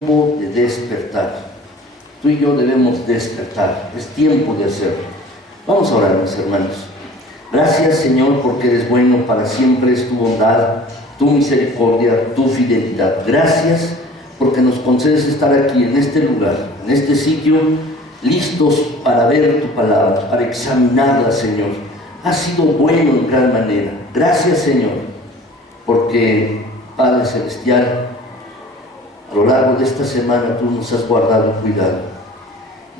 tiempo de despertar. Tú y yo debemos despertar, es tiempo de hacerlo. Vamos a orar, mis hermanos. Gracias, Señor, porque eres bueno, para siempre es tu bondad, tu misericordia, tu fidelidad. Gracias porque nos concedes estar aquí, en este lugar, en este sitio, listos para ver tu palabra, para examinarla, Señor. Has sido bueno en gran manera. Gracias, Señor, porque, Padre Celestial, a lo largo de esta semana tú nos has guardado y cuidado.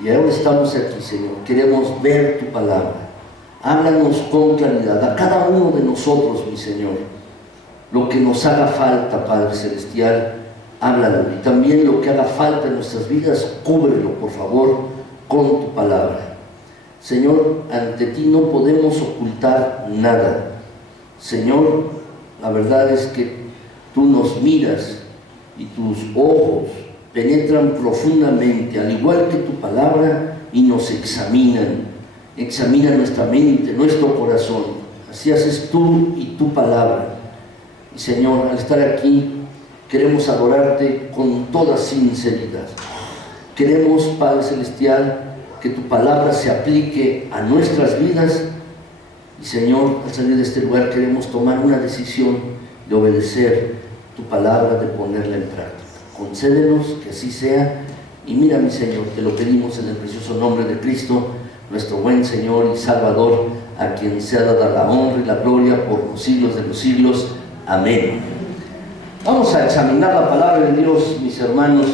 Y ahora estamos aquí, Señor. Queremos ver tu palabra. Háblanos con claridad a cada uno de nosotros, mi Señor. Lo que nos haga falta, Padre Celestial, háblalo. Y también lo que haga falta en nuestras vidas, cúbrelo, por favor, con tu palabra. Señor, ante ti no podemos ocultar nada. Señor, la verdad es que tú nos miras y tus ojos penetran profundamente, al igual que tu palabra, y nos examinan nuestra mente, nuestro corazón. Así haces tú y tu palabra. Y Señor, al estar aquí, queremos adorarte con toda sinceridad. Queremos, Padre Celestial, que tu palabra se aplique a nuestras vidas. Y Señor, al salir de este lugar queremos tomar una decisión de obedecer tu palabra, de ponerla en práctica. Concédenos que así sea. Y mira, mi Señor, te lo pedimos en el precioso nombre de Cristo, nuestro buen Señor y Salvador, a quien sea dada la honra y la gloria por los siglos de los siglos. Amén. Vamos a examinar la palabra de Dios, mis hermanos.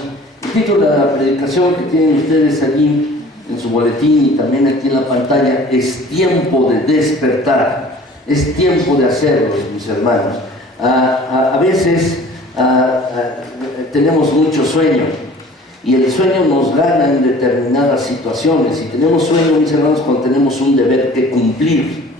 El título de la predicación que tienen ustedes allí en su boletín y también aquí en la pantalla es tiempo de despertar. Es tiempo de hacerlo, mis hermanos. A veces tenemos mucho sueño y el sueño nos gana en determinadas situaciones. Y tenemos sueño, mis hermanos, cuando tenemos un deber que cumplir.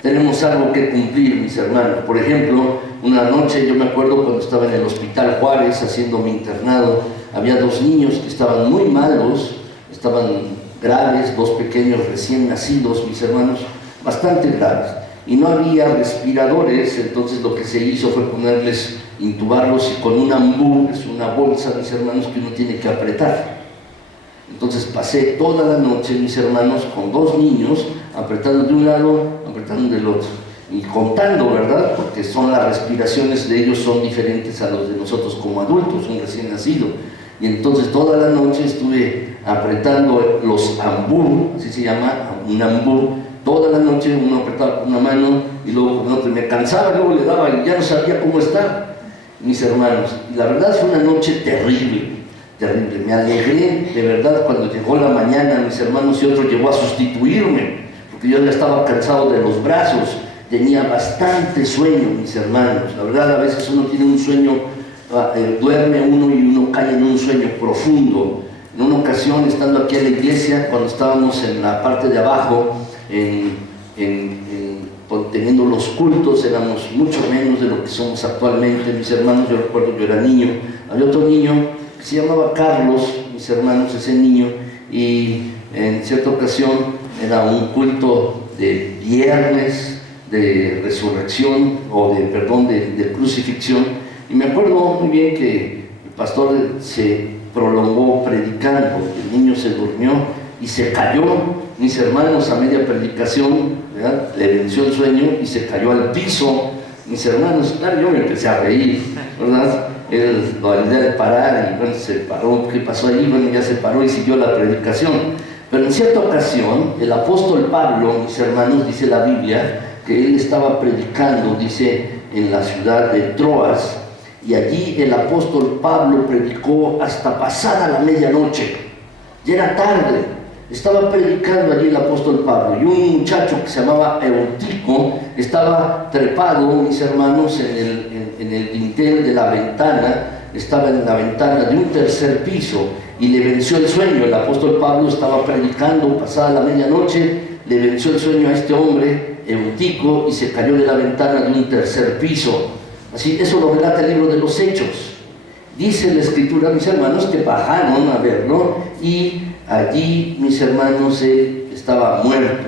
Tenemos algo que cumplir, mis hermanos. Por ejemplo, una noche, yo me acuerdo cuando estaba en el Hospital Juárez haciendo mi internado, había dos niños que estaban muy malos, estaban graves, dos pequeños recién nacidos, mis hermanos, bastante graves. Y no había respiradores, entonces lo que se hizo fue intubarlos y con un ambú, es una bolsa, mis hermanos, que uno tiene que apretar. Entonces pasé toda la noche, mis hermanos, con dos niños, apretando de un lado, apretando del otro. Y contando, ¿verdad? Porque las respiraciones de ellos son diferentes a los de nosotros como adultos, un recién nacido. Y entonces toda la noche estuve apretando los ambú, así se llama, un ambú. Toda la noche uno apretaba con una mano y luego con otra, me cansaba, luego le daba y ya no sabía cómo estar, mis hermanos. Y la verdad fue una noche terrible, terrible. Me alegré de verdad cuando llegó la mañana, mis hermanos, y otro llegó a sustituirme, porque yo ya estaba cansado de los brazos, tenía bastante sueño, mis hermanos. La verdad, a veces uno tiene un sueño, duerme uno y uno cae en un sueño profundo. En una ocasión, estando aquí en la iglesia, cuando estábamos en la parte de abajo, teniendo los cultos, éramos mucho menos de lo que somos actualmente, mis hermanos. Yo recuerdo que yo era niño, había otro niño que se llamaba Carlos, mis hermanos, ese niño, y en cierta ocasión era un culto de viernes de resurrección, de crucifixión, y me acuerdo muy bien que el pastor se prolongó predicando, el niño se durmió y se cayó, mis hermanos, a media predicación, ¿verdad? Le venció el sueño y se cayó al piso, mis hermanos. Claro, yo me empecé a reír, ¿verdad? Él lo ayudé a parar y bueno, se paró. ¿Qué pasó ahí? Bueno, ya se paró y siguió la predicación. Pero en cierta ocasión, el apóstol Pablo, mis hermanos, dice la Biblia, que él estaba predicando, dice, en la ciudad de Troas, y allí el apóstol Pablo predicó hasta pasada la medianoche. Ya era tarde. Estaba predicando allí el apóstol Pablo, y un muchacho que se llamaba Eutico estaba trepado, mis hermanos, en el dintel de la ventana. Estaba en la ventana de un tercer piso y le venció el sueño. El apóstol Pablo estaba predicando pasada la medianoche, le venció el sueño a este hombre, Eutico, y se cayó de la ventana de un tercer piso. Así, eso lo relata el libro de los Hechos. Dice la escritura, mis hermanos, que bajaron a verlo y allí, mis hermanos, él estaba muerto.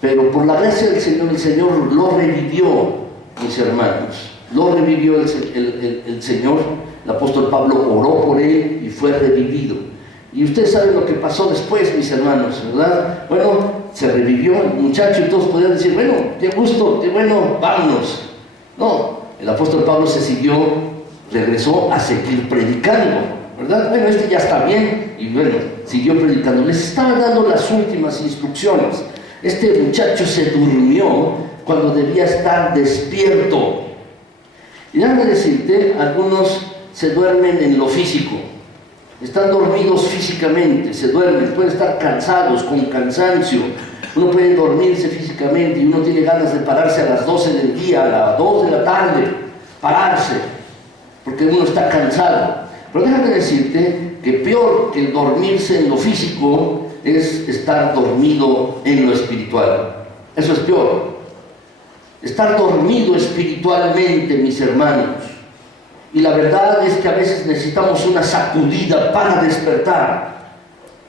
Pero por la gracia del Señor, el Señor lo revivió, mis hermanos. Lo revivió el Señor el apóstol Pablo oró por él y fue revivido. Y ustedes saben lo que pasó después, mis hermanos, ¿verdad? Bueno, se revivió el muchacho y todos podían decir, bueno, qué gusto, qué bueno, vámonos. No, el apóstol Pablo regresó a seguir predicando, ¿verdad? Bueno, este ya está bien, y bueno, siguió predicando. Les estaba dando las últimas instrucciones. Este muchacho se durmió cuando debía estar despierto. Y déjame decirte, algunos se duermen en lo físico. Están dormidos físicamente, se duermen, pueden estar cansados, con cansancio. Uno puede dormirse físicamente y uno tiene ganas de pararse a las 12 del día, a las 2 de la tarde, pararse, porque uno está cansado. Pero déjame decirte que peor que el dormirse en lo físico es estar dormido en lo espiritual. Eso es peor. Estar dormido espiritualmente, mis hermanos. Y la verdad es que a veces necesitamos una sacudida para despertar.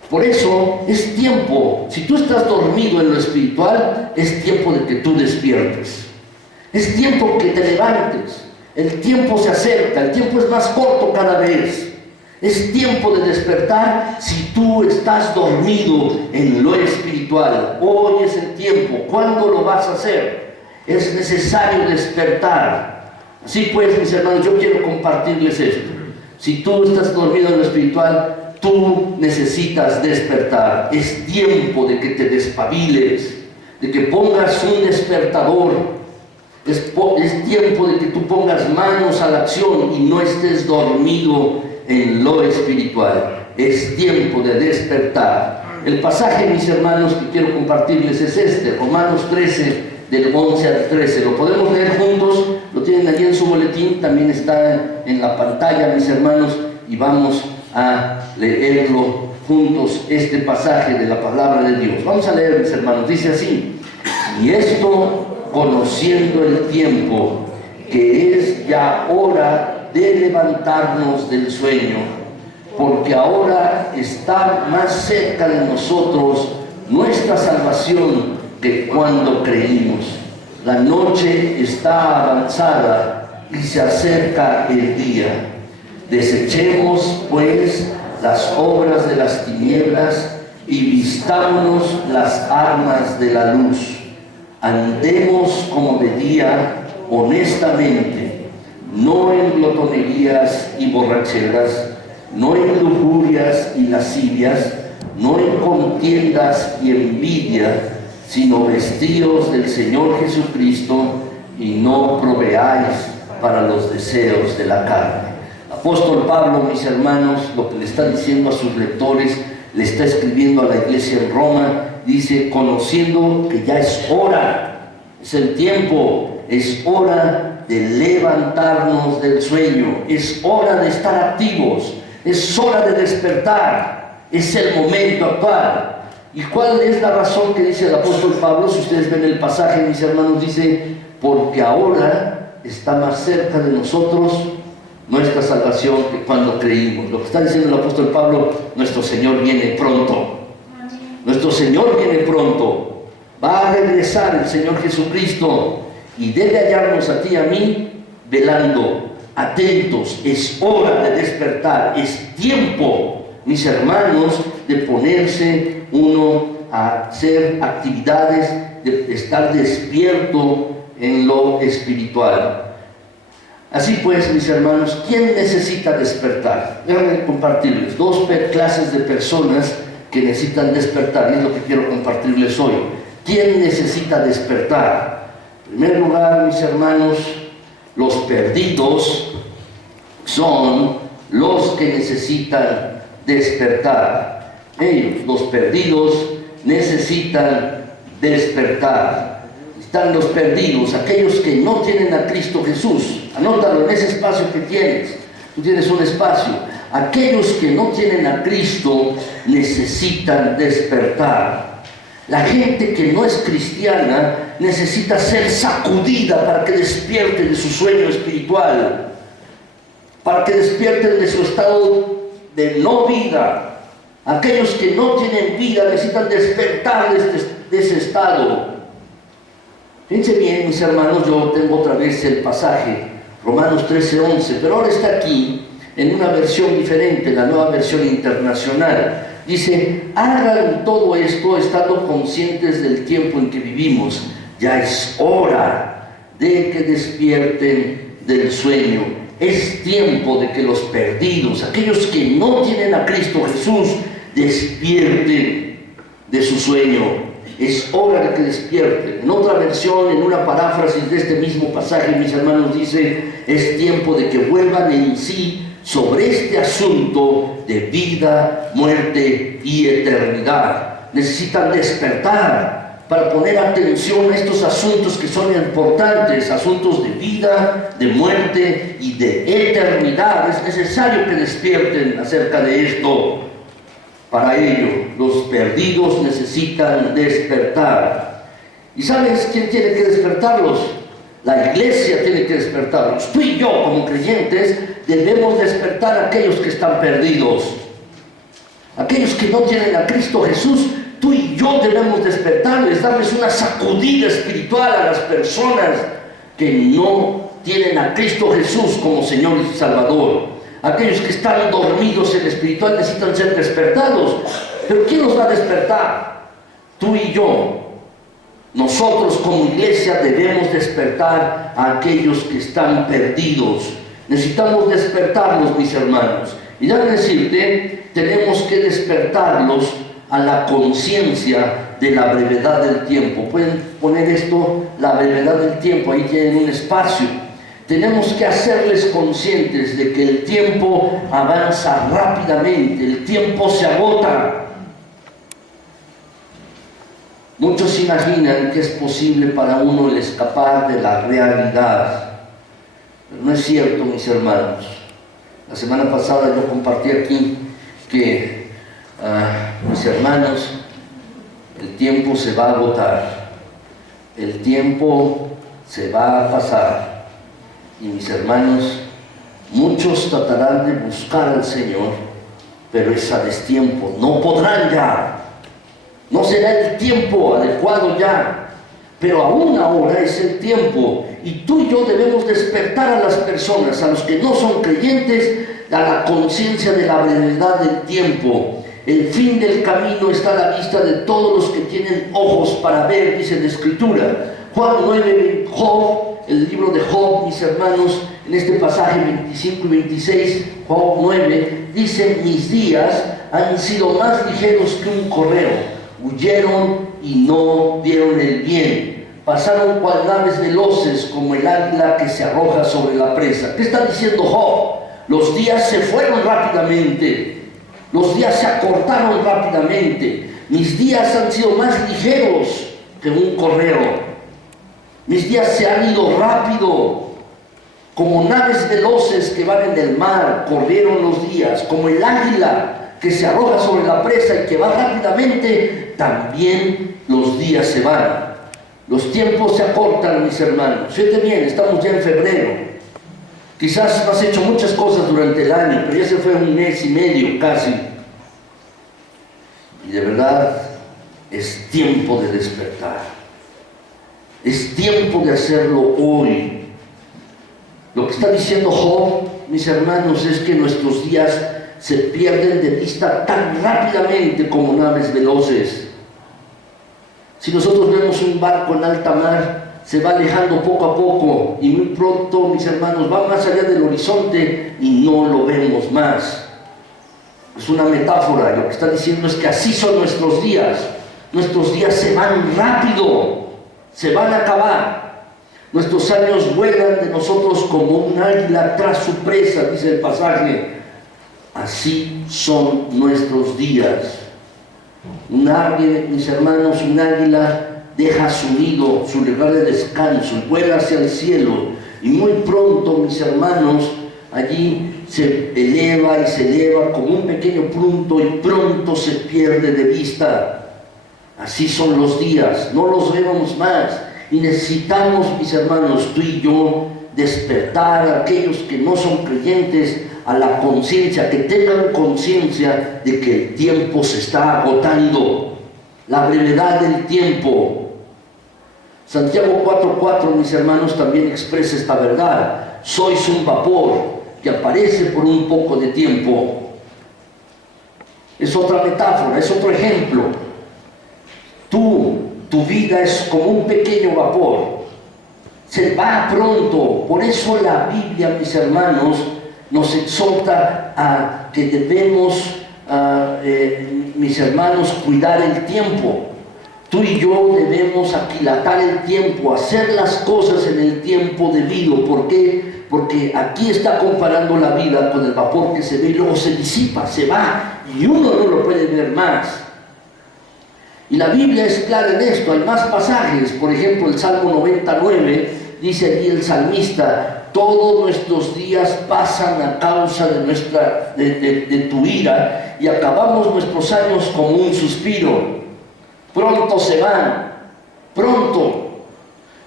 Por eso es tiempo, si tú estás dormido en lo espiritual, es tiempo de que tú despiertes. Es tiempo que te levantes. El tiempo se acerca, el tiempo es más corto cada vez. Es tiempo de despertar si tú estás dormido en lo espiritual. Hoy es el tiempo. ¿Cuándo lo vas a hacer? Es necesario despertar. Así pues, mis hermanos, yo quiero compartirles esto. Si tú estás dormido en lo espiritual, tú necesitas despertar. Es tiempo de que te despabiles, de que pongas un despertador. Es tiempo de que tú pongas manos a la acción y no estés dormido en lo espiritual. Es tiempo de despertar. El pasaje, mis hermanos, que quiero compartirles es este, Romanos 13, del 11 al 13. Lo podemos leer juntos, lo tienen allí en su boletín, también está en la pantalla, mis hermanos, y vamos a leerlo juntos, este pasaje de la palabra de Dios. Vamos a leer, mis hermanos, dice así: y esto conociendo el tiempo, que es ya hora de levantarnos del sueño, porque ahora está más cerca de nosotros nuestra salvación que cuando creímos. La noche está avanzada y se acerca el día. Desechemos pues las obras de las tinieblas y vistámonos las armas de la luz. Andemos como de día, honestamente, no en glotonerías y borracheras, no en lujurias y lascivias, no en contiendas y envidia, sino vestidos del Señor Jesucristo y no proveáis para los deseos de la carne. Apóstol Pablo, mis hermanos, lo que le está diciendo a sus lectores, le está escribiendo a la iglesia en Roma, dice, conociendo que ya es hora, es el tiempo, es hora de levantarnos del sueño, es hora de estar activos, es hora de despertar, es el momento actual. ¿Y cuál es la razón que dice el apóstol Pablo? Si ustedes ven el pasaje, mis hermanos, dice, porque ahora está más cerca de nosotros nuestra salvación que cuando creímos. Lo que está diciendo el apóstol Pablo, nuestro Señor viene pronto. Nuestro Señor viene pronto. Va a regresar el Señor Jesucristo y debe hallarnos a ti y a mí velando, atentos. Es hora de despertar, es tiempo, mis hermanos, de ponerse uno a hacer actividades, de estar despierto en lo espiritual. Así pues, mis hermanos, ¿quién necesita despertar? Déjenme compartirles dos clases de personas que necesitan despertar, y es lo que quiero compartirles hoy. ¿Quién necesita despertar? En primer lugar, mis hermanos, los perdidos son los que necesitan despertar. Ellos, los perdidos, necesitan despertar. Están los perdidos, aquellos que no tienen a Cristo Jesús. Anótalo en ese espacio que tienes. Tú tienes un espacio. Aquellos que no tienen a Cristo necesitan despertar. La gente que no es cristiana necesita ser sacudida para que despierte de su sueño espiritual, para que despierten de su estado de no vida. Aquellos que no tienen vida necesitan despertar de ese estado. Fíjense bien, mis hermanos, yo tengo otra vez el pasaje, Romanos 13:11, pero ahora está aquí en una versión diferente, la Nueva Versión Internacional. Dice, hagan todo esto estando conscientes del tiempo en que vivimos. Ya es hora de que despierten del sueño. Es tiempo de que los perdidos, aquellos que no tienen a Cristo Jesús, despierten de su sueño. Es hora de que despierten. En otra versión, en una paráfrasis de este mismo pasaje, mis hermanos, dice, es tiempo de que vuelvan en sí sobre este asunto de vida, muerte y eternidad. Necesitan despertar para poner atención a estos asuntos que son importantes, asuntos de vida, de muerte y de eternidad. Es necesario que despierten acerca de esto. Para ello, los perdidos necesitan despertar. ¿Y sabes quién tiene que despertarlos? La iglesia tiene que despertarlos. Tú y yo, como creyentes, debemos despertar a aquellos que están perdidos. Aquellos que no tienen a Cristo Jesús, tú y yo debemos despertarles, darles una sacudida espiritual a las personas que no tienen a Cristo Jesús como Señor y Salvador. Aquellos que están dormidos en el espiritual necesitan ser despertados. Pero ¿quién los va a despertar? Tú y yo. Nosotros como iglesia debemos despertar a aquellos que están perdidos. Necesitamos despertarlos, mis hermanos. Y déjame decirte, tenemos que despertarlos a la conciencia de la brevedad del tiempo. Pueden poner esto, la brevedad del tiempo, ahí tienen un espacio. Tenemos que hacerles conscientes de que el tiempo avanza rápidamente, el tiempo se agota. Muchos imaginan que es posible para uno el escapar de la realidad, pero no es cierto, mis hermanos. La semana pasada yo compartí aquí que, mis hermanos, el tiempo se va a agotar, el tiempo se va a pasar. Y mis hermanos, muchos tratarán de buscar al Señor, pero es a destiempo. No podrán ya. No será el tiempo adecuado ya. Pero aún ahora es el tiempo. Y tú y yo debemos despertar a las personas, a los que no son creyentes, a la conciencia de la brevedad del tiempo. El fin del camino está a la vista de todos los que tienen ojos para ver, dice la Escritura. Juan 9, Job, el libro de Job, mis hermanos, en este pasaje 25 y 26, Job 9, dice, mis días han sido más ligeros que un correo, huyeron y no vieron el bien, pasaron cual naves veloces como el águila que se arroja sobre la presa. ¿Qué está diciendo Job? Los días se fueron rápidamente, los días se acortaron rápidamente, mis días han sido más ligeros que un correo. Mis días se han ido rápido, como naves veloces que van en el mar, corrieron los días, como el águila que se arroja sobre la presa y que va rápidamente, también los días se van. Los tiempos se acortan, mis hermanos. Fíjate bien, estamos ya en febrero. Quizás has hecho muchas cosas durante el año, pero ya se fue un mes y medio casi. Y de verdad, es tiempo de despertar. Es tiempo de hacerlo hoy. Lo que está diciendo Job, mis hermanos, es que nuestros días se pierden de vista tan rápidamente como naves veloces. Si nosotros vemos un barco en alta mar, se va alejando poco a poco y muy pronto, mis hermanos, va más allá del horizonte y no lo vemos más. Es una metáfora. Lo que está diciendo es que así son nuestros días. Nuestros días se van rápido. Se van a acabar. Nuestros años vuelan de nosotros como un águila tras su presa, dice el pasaje. Así son nuestros días. Un águila, mis hermanos, un águila deja su nido, su lugar de descanso, y vuela hacia el cielo. Y muy pronto, mis hermanos, allí se eleva y se eleva como un pequeño punto y pronto se pierde de vista. Así son los días, no los vemos más. Y necesitamos, mis hermanos, tú y yo, despertar a aquellos que no son creyentes a la conciencia, que tengan conciencia de que el tiempo se está agotando, la brevedad del tiempo. Santiago 4:4, mis hermanos, también expresa esta verdad. Sois un vapor que aparece por un poco de tiempo. Es otra metáfora, es otro ejemplo. Tu vida es como un pequeño vapor, se va pronto. Por eso la Biblia, mis hermanos, nos exhorta a que debemos, mis hermanos, cuidar el tiempo. Tú y yo debemos aquilatar el tiempo, hacer las cosas en el tiempo debido. ¿Por qué? Porque aquí está comparando la vida con el vapor que se ve y luego se disipa, se va, y uno no lo puede ver más. Y la Biblia es clara en esto. Hay más pasajes. Por ejemplo, el Salmo 99, dice allí el salmista: todos nuestros días pasan a causa de tu ira, y acabamos nuestros años como un suspiro. Pronto se van, pronto.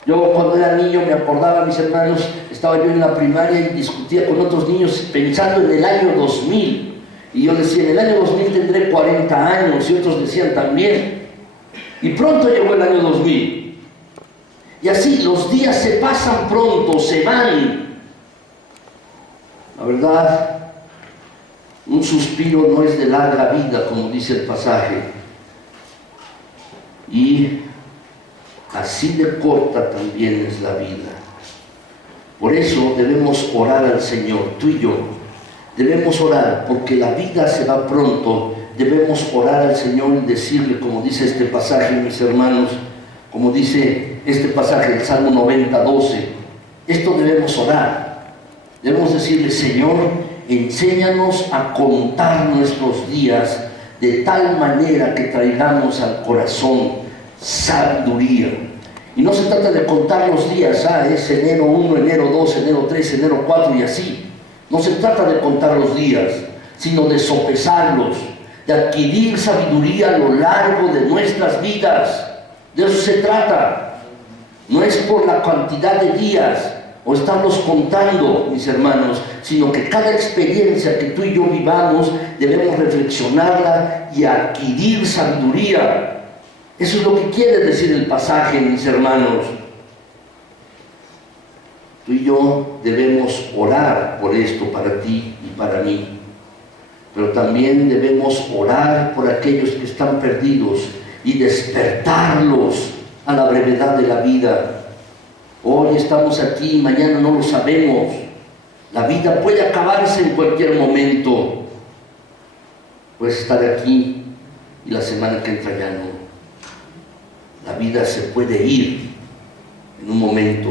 Yo cuando era niño me acordaba, mis hermanos, estaba yo en la primaria y discutía con otros niños pensando en el año 2000. Y yo decía, en el año 2000 tendré 40 años, y otros decían también. Y pronto llegó el año 2000. Y así, los días se pasan pronto, se van. La verdad, un suspiro no es de larga vida, como dice el pasaje. Y así de corta también es la vida. Por eso debemos orar al Señor, tú y yo. Debemos orar, porque la vida se va pronto. Debemos orar al Señor y decirle, como dice este pasaje, mis hermanos, como dice este pasaje del Salmo 90, 12. Esto debemos orar. Debemos decirle: Señor, enséñanos a contar nuestros días de tal manera que traigamos al corazón sabiduría. Y no se trata de contar los días, es enero 1, enero 2, enero 3, enero 4 y así. No se trata de contar los días, sino de sopesarlos, de adquirir sabiduría a lo largo de nuestras vidas. De eso se trata. No es por la cantidad de días o estarlos contando, mis hermanos, sino que cada experiencia que tú y yo vivamos debemos reflexionarla y adquirir sabiduría. Eso es lo que quiere decir el pasaje, mis hermanos. Tú y yo debemos orar por esto para ti y para mí. Pero también debemos orar por aquellos que están perdidos y despertarlos a la brevedad de la vida. Hoy estamos aquí, mañana no lo sabemos. La vida puede acabarse en cualquier momento. Puedes estar aquí y la semana que entra ya no. La vida se puede ir en un momento.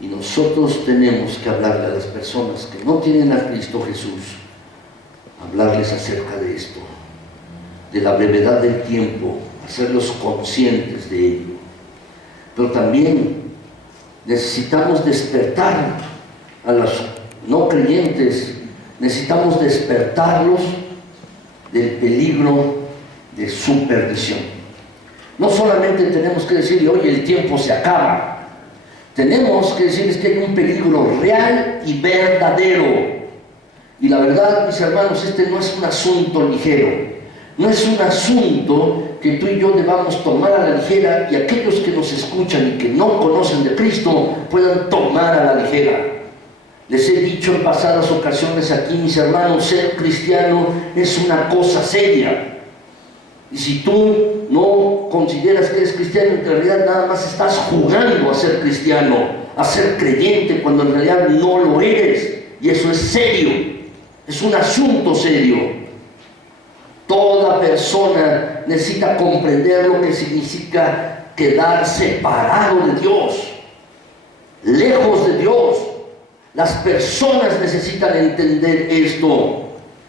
Y nosotros tenemos que hablarle a las personas que no tienen a Cristo Jesús, hablarles acerca de esto, de la brevedad del tiempo, hacerlos conscientes de ello. Pero también necesitamos despertar a los no creyentes, necesitamos despertarlos del peligro de su perdición. No solamente tenemos que decirle: oye, el tiempo se acaba. Tenemos que decirles que hay un peligro real y verdadero. Y la verdad, mis hermanos, este no es un asunto ligero. No es un asunto que tú y yo debamos tomar a la ligera, y aquellos que nos escuchan y que no conocen de Cristo puedan tomar a la ligera. Les he dicho en pasadas ocasiones aquí, mis hermanos, ser cristiano es una cosa seria. Y si tú no consideras que eres cristiano, en realidad nada más estás jugando a ser cristiano, a ser creyente, cuando en realidad no lo eres. Y eso es serio, es un asunto serio. Toda persona necesita comprender lo que significa quedar separado de Dios, lejos de Dios. Las personas necesitan entender esto.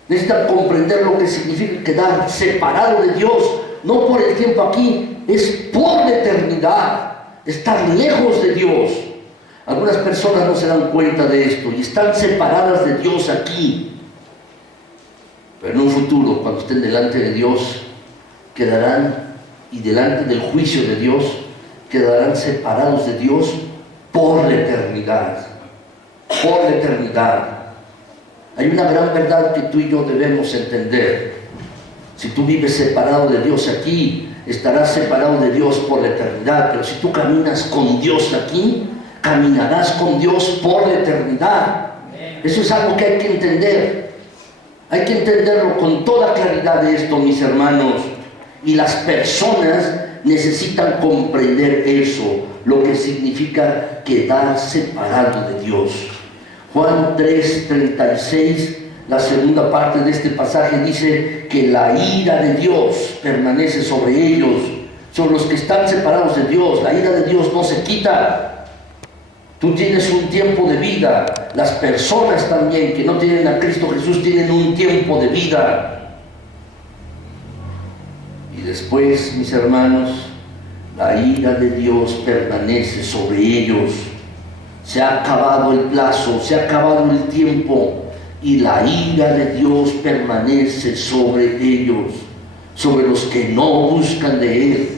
Necesitan comprender lo que significa quedar separado de Dios, no por el tiempo aquí, es por la eternidad, estar lejos de Dios. Algunas personas no se dan cuenta de esto y están separadas de Dios aquí. Pero en un futuro, cuando estén delante de Dios, quedarán, y delante del juicio de Dios, quedarán separados de Dios por la eternidad. Por la eternidad. Hay una gran verdad que tú y yo debemos entender. Si tú vives separado de Dios aquí, estarás separado de Dios por la eternidad. Pero si tú caminas con Dios aquí, caminarás con Dios por la eternidad. Eso es algo que hay que entender. Hay que entenderlo con toda claridad de esto, mis hermanos. Y las personas necesitan comprender eso, lo que significa quedar separado de Dios. Juan 3:36, la segunda parte de este pasaje dice que la ira de Dios permanece sobre ellos, sobre los que están separados de Dios. La ira de Dios no se quita. Tú tienes un tiempo de vida. Las personas también que no tienen a Cristo Jesús tienen un tiempo de vida. Y después, mis hermanos, la ira de Dios permanece sobre ellos. Se ha acabado el plazo, se ha acabado el tiempo, y la ira de Dios permanece sobre ellos, sobre los que no buscan de Él.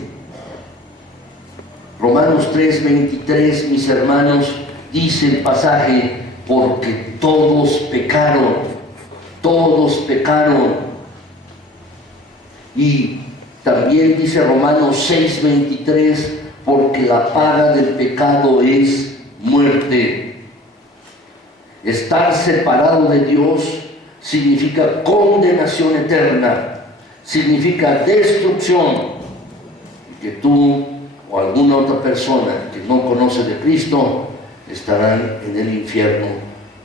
Romanos 3:23, mis hermanos, dice el pasaje, porque todos pecaron, todos pecaron. Y también dice Romanos 6:23, porque la paga del pecado es muerte. Estar separado de Dios significa condenación eterna, significa destrucción. Y que tú o alguna otra persona que no conoce de Cristo estarán en el infierno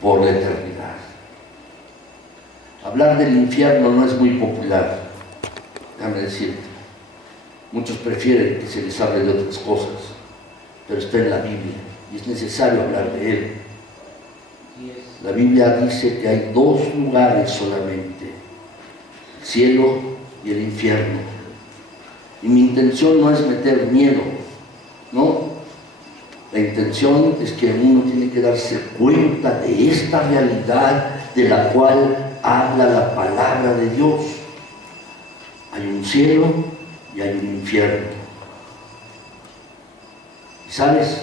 por la eternidad. Hablar del infierno no es muy popular, déjame decirte. Muchos prefieren que se les hable de otras cosas, pero está en la Biblia y es necesario hablar de él. La Biblia dice que hay dos lugares solamente, el cielo y el infierno. Y mi intención no es meter miedo, ¿no? La intención es que uno tiene que darse cuenta de esta realidad de la cual habla la palabra de Dios. Hay un cielo y hay un infierno. ¿Y sabes?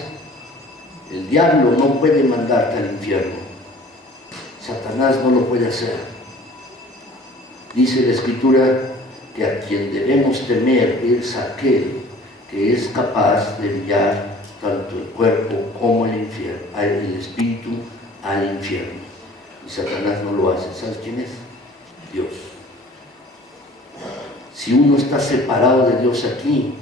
El diablo no puede mandarte al infierno. Satanás no lo puede hacer. Dice la Escritura que a quien debemos temer es aquel que es capaz de enviar tanto el cuerpo como el infierno, el espíritu al infierno. Y Satanás no lo hace. ¿Sabes quién es? Dios. Si uno está separado de Dios aquí,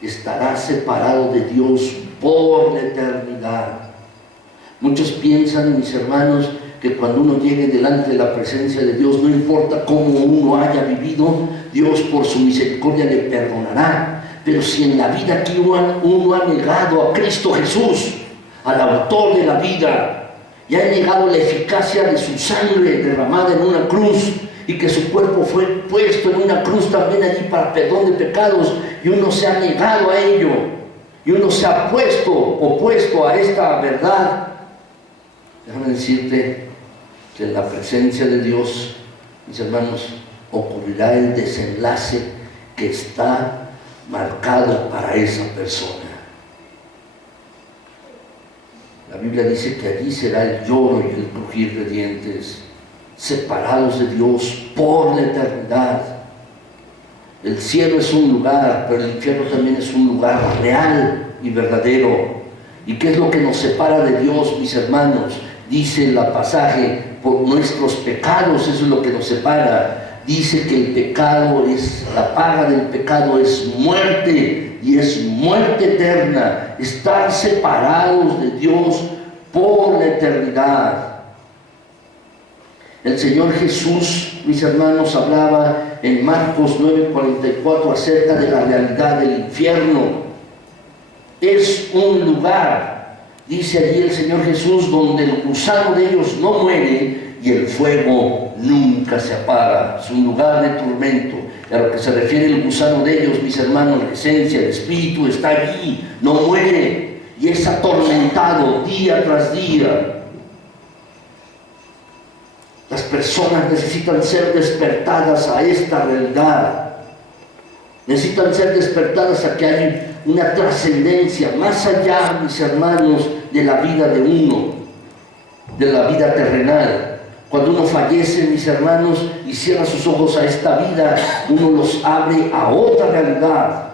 estará separado de Dios por la eternidad. Muchos piensan, mis hermanos, que cuando uno llegue delante de la presencia de Dios, no importa cómo uno haya vivido, Dios por su misericordia le perdonará. Pero si en la vida aquí uno ha negado a Cristo Jesús, al autor de la vida, y ha negado la eficacia de su sangre derramada en una cruz, y que su cuerpo fue puesto en una cruz también allí para perdón de pecados, y uno se ha negado a ello, y uno se ha opuesto a esta verdad, déjame decirte que en la presencia de Dios, mis hermanos, ocurrirá el desenlace que está marcado para esa persona. La Biblia dice que allí será el lloro y el crujir de dientes, separados de Dios por la eternidad. El cielo es un lugar, pero el infierno también es un lugar real y verdadero. ¿Y qué es lo que nos separa de Dios, mis hermanos? Dice el pasaje, por nuestros pecados, eso es lo que nos separa. Dice que el pecado la paga del pecado es muerte, y es muerte eterna, estar separados de Dios por la eternidad. El Señor Jesús, mis hermanos, hablaba en Marcos 9:44 acerca de la realidad del infierno. Es un lugar, dice allí el Señor Jesús, donde el gusano de ellos no muere y el fuego nunca se apaga. Es un lugar de tormento. A lo que se refiere el gusano de ellos, mis hermanos, la esencia, el espíritu está allí, no muere y es atormentado día tras día. Las personas necesitan ser despertadas a esta realidad. Necesitan ser despertadas a que hay una trascendencia más allá, mis hermanos, de la vida de uno, de la vida terrenal. Cuando uno fallece, mis hermanos, y cierra sus ojos a esta vida, uno los abre a otra realidad.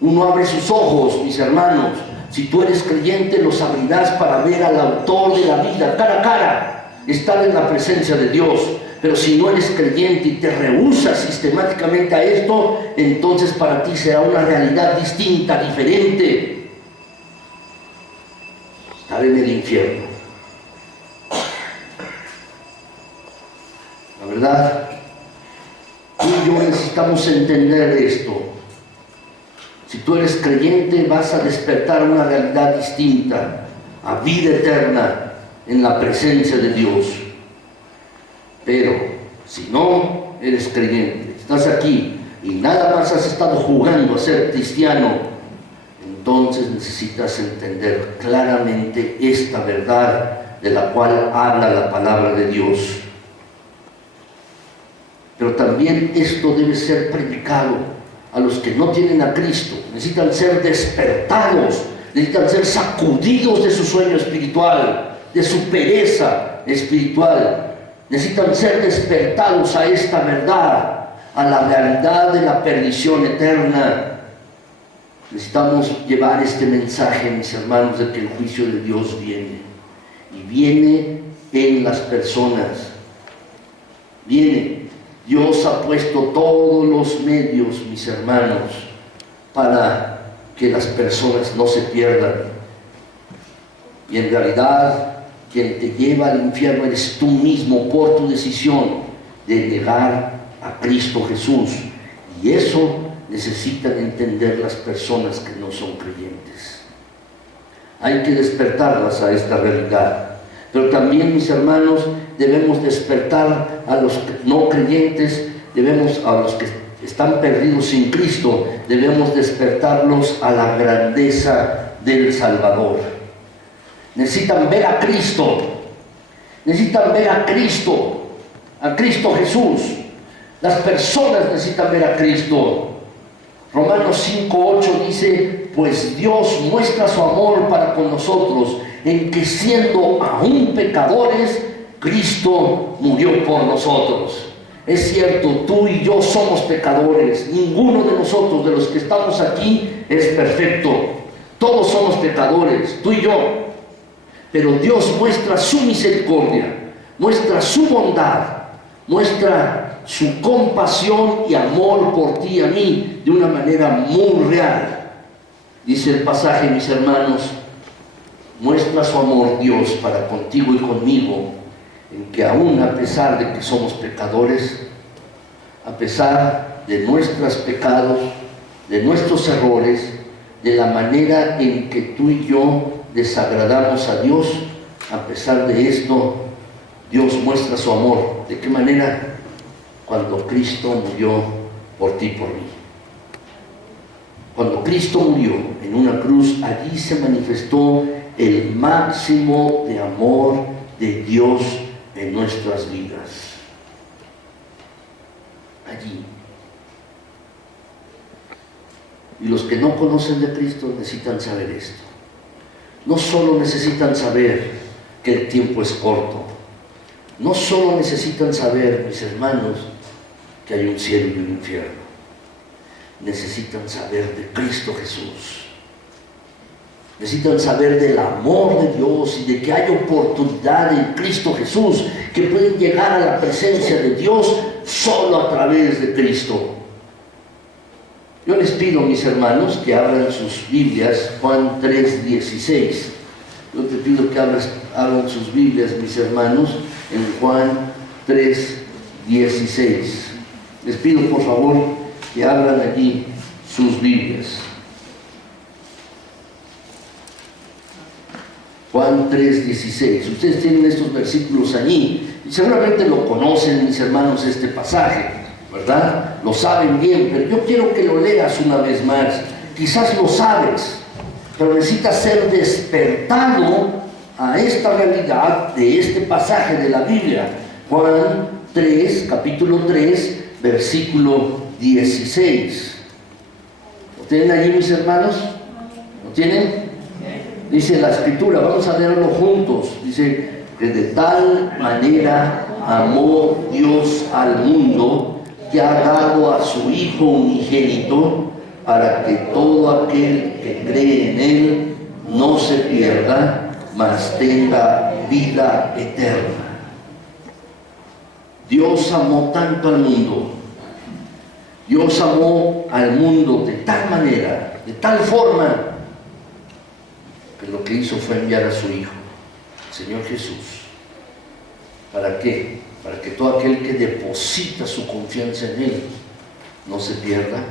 Uno abre sus ojos, mis hermanos. Si tú eres creyente, los abrirás para ver al autor de la vida cara a cara. estar en la presencia de Dios. Pero si no eres creyente y te rehusas sistemáticamente a esto, entonces para ti será una realidad distinta, diferente. Estar en el infierno. La verdad, tú y yo necesitamos entender esto. Si tú eres creyente, vas a despertar una realidad distinta, a vida eterna en la presencia de Dios. Pero si no eres creyente, estás aquí y nada más has estado jugando a ser cristiano, entonces necesitas entender claramente esta verdad de la cual habla la palabra de Dios. Pero también esto debe ser predicado a los que no tienen a Cristo. Necesitan ser despertados, necesitan ser sacudidos de su sueño espiritual, de su pereza espiritual. Necesitan ser despertados a esta verdad, a la realidad de la perdición eterna. Necesitamos llevar este mensaje, mis hermanos, de que el juicio de Dios viene. Y viene en las personas. Viene. Dios ha puesto todos los medios, mis hermanos, para que las personas no se pierdan. Y en realidad, quien te lleva al infierno eres tú mismo por tu decisión de negar a Cristo Jesús. Y eso necesitan entender las personas que no son creyentes. Hay que despertarlas a esta realidad. Pero también, mis hermanos, debemos despertar a los no creyentes, a los que están perdidos sin Cristo, debemos despertarlos a la grandeza del Salvador. Necesitan ver a Cristo, necesitan ver a Cristo Jesús. Las personas necesitan ver a Cristo. Romanos 5:8 dice: pues Dios muestra su amor para con nosotros, en que siendo aún pecadores, Cristo murió por nosotros. Es cierto, tú y yo somos pecadores. Ninguno de nosotros, de los que estamos aquí, es perfecto. Todos somos pecadores, tú y yo. Pero Dios muestra su misericordia, muestra su bondad, muestra su compasión y amor por ti y a mí de una manera muy real. Dice el pasaje, mis hermanos: muestra su amor Dios para contigo y conmigo, en que aún a pesar de que somos pecadores, a pesar de nuestros pecados, de nuestros errores, de la manera en que tú y yo desagradamos a Dios, a pesar de esto, Dios muestra su amor. ¿De qué manera? Cuando Cristo murió por ti y por mí. Cuando Cristo murió en una cruz, allí se manifestó el máximo de amor de Dios en nuestras vidas. Allí. Y los que no conocen de Cristo necesitan saber esto. No solo necesitan saber que el tiempo es corto, no solo necesitan saber, mis hermanos, que hay un cielo y un infierno. Necesitan saber de Cristo Jesús. Necesitan saber del amor de Dios y de que hay oportunidad en Cristo Jesús, que pueden llegar a la presencia de Dios solo a través de Cristo. Yo les pido, mis hermanos, que abran sus Biblias, Juan 3:16. Yo te pido que abran sus Biblias, mis hermanos, en Juan 3:16. Les pido, por favor, que abran allí sus Biblias. Juan 3:16. Ustedes tienen estos versículos allí y seguramente lo conocen, mis hermanos, este pasaje, ¿verdad? Lo saben bien, pero yo quiero que lo leas una vez más. Quizás lo sabes, pero necesitas ser despertado a esta realidad de este pasaje de la Biblia. Juan 3, capítulo 3, versículo 16. ¿Lo tienen allí, mis hermanos? ¿Lo tienen? Dice la Escritura, vamos a leerlo juntos. Dice que de tal manera amó Dios al mundo, que ha dado a su Hijo unigénito, para que todo aquel que cree en Él no se pierda, mas tenga vida eterna. Dios amó tanto al mundo. Dios amó al mundo de tal manera, de tal forma, que lo que hizo fue enviar a su Hijo, el Señor Jesús. ¿Para qué? Para que todo aquel que deposita su confianza en Él no se pierda,